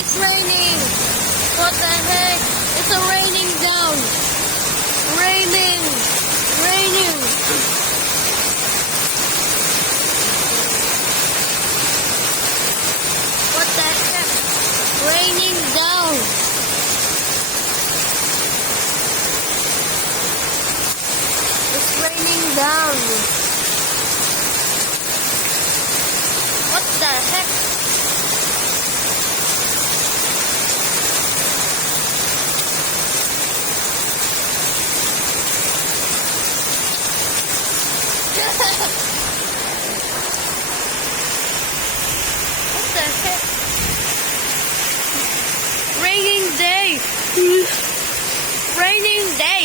It's raining. What the heck? It's a raining down. Raining. Raining. What the heck? Raining down. It's raining down. What the heck? What the heck? Raining day. Raining day.